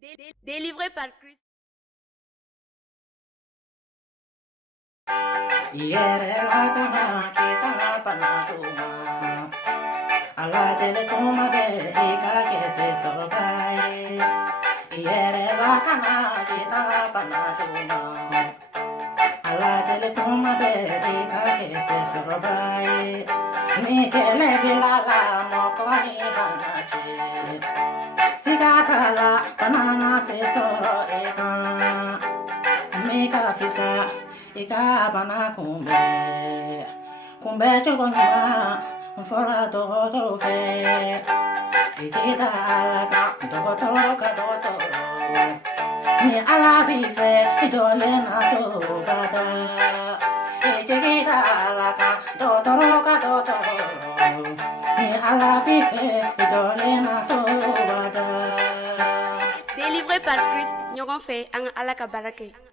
Délivré par Christ. Yere la kana kita panatuma ala dele tuma be ika kese sobai Yere la kana kita panatuma ala dele tuma be ika kese sobai ni kele bilala mo koni hanache sigata la banana se soro eka Mika fisa ika bana kumbe chogo nyuma fora to fe ijita alaka dogo ni ala bi fe idole na to bada ijita alaka dogo ni ala bi fe idole na to bada Délivré par Christ. Nyogon fait ang alaka barake.